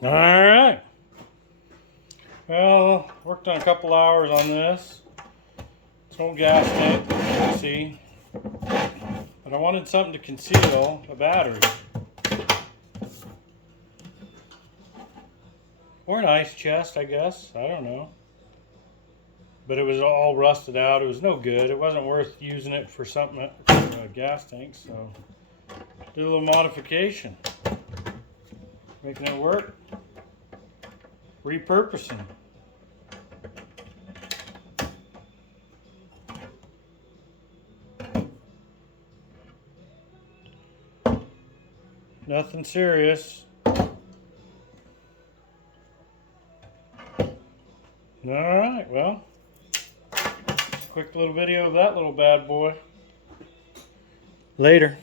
All right. Well, worked on a couple hours on this. It's no gas tank, you can see. But I wanted something to conceal a battery. Or an ice chest, I guess. I don't know. But it was all rusted out. It was no good. It wasn't worth using it for something for a gas tank. So did a little modification. Making it work. Repurposing. Nothing serious. Alright, well, quick little video of that little bad boy. Later.